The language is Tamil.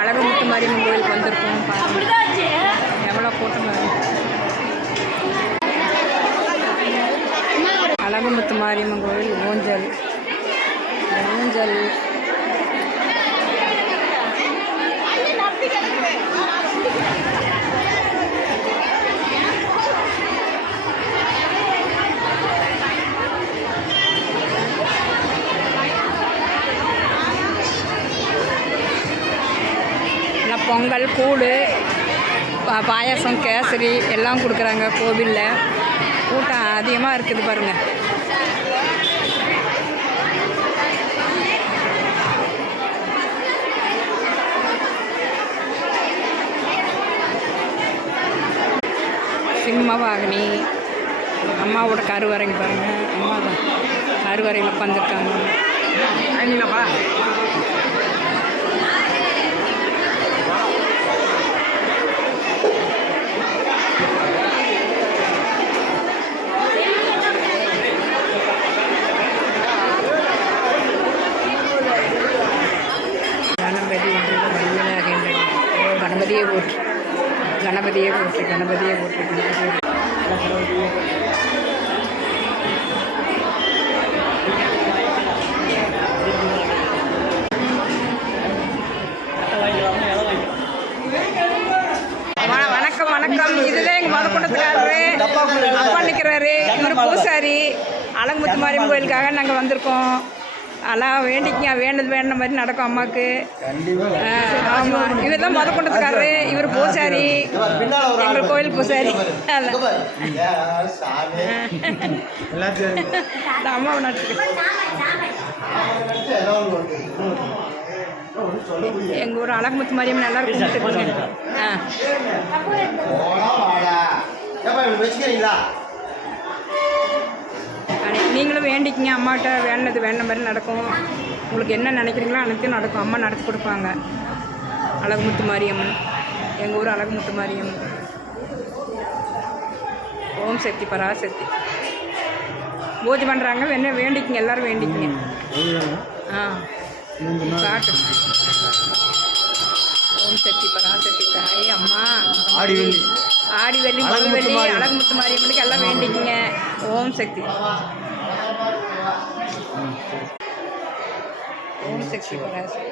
அழகுமுத்து மாரியம்மன் கோயிலுக்கு வந்திருக்கோம். எவ்வளோ கூட்டம். அழகுமுத்து மாரியம்மன் கோயில் ஊஞ்சல் ஊஞ்சல் பொங்கல் கூழ் பாயாசம் கேசரி எல்லாம் கொடுக்குறாங்க கோவிலில். கூட்டம் அதிகமாக இருக்குது பாருங்கள். சிம்மவாகினி அம்மாவோட கருவறைங்க பாருங்கள். அம்மா தான் கருவறையில் உட்காந்துருக்காங்க. கணபதியே போட்டு கணபதியே போட்டு கணபதியே போட்டு வணக்கம் வணக்கம். இதுதான் எங்கள் மதக்கூட்டத்துக்காரரு அப்பா நிற்கிறாரு. இவர் பூசாரி. அழகுமுத்து மாரியம்மன் கோயிலுக்காக நாங்கள் வந்திருக்கோம். எல்லாம் வேண்டிக்கிங்க, வேண்டது வேண்ட மாதிரி நடக்கும் அம்மாவுக்கு. ஆமாம், இவர் தான் மதக்கூட்டத்துக்காரரு. இவர் பூசாரி, எங்கள் கோயில் பூசாரி. அம்மாவை நட்டு எங்கள் ஊர் அழகுமுத்து மாரியம்மன் எல்லாரும் கும்பிட்டுருக்கீங்க. நீங்களும் வேண்டிக்கிங்க, அம்மாட்ட வேண்டது வேண்ட மாதிரி நடக்கும். உங்களுக்கு என்ன நினைக்கிறீங்களோ அனைத்தையும் நடக்கும். அம்மா நடத்தி கொடுப்பாங்க. அழகுமுத்து மாரியம்மன், எங்கள் ஊர் அழகுமுத்து மாரியம்மன். ஓம் சக்தி பராசக்தி. பூஜை பண்ணுறாங்க. வேணா வேண்டிக்கிங்க, எல்லோரும் வேண்டிக்கிங்க. காட்டு. ஓம் சக்தி பராசக்தி தாய் அம்மா. ஆடி வெள்ளி மறுவெள்ளி அழகுமுத்து மாரியம்மனுக்கு எல்லாம் வேண்டிக்கிங்க. ஓம் சக்தி. ஓம் சக்தி பராசக்தி.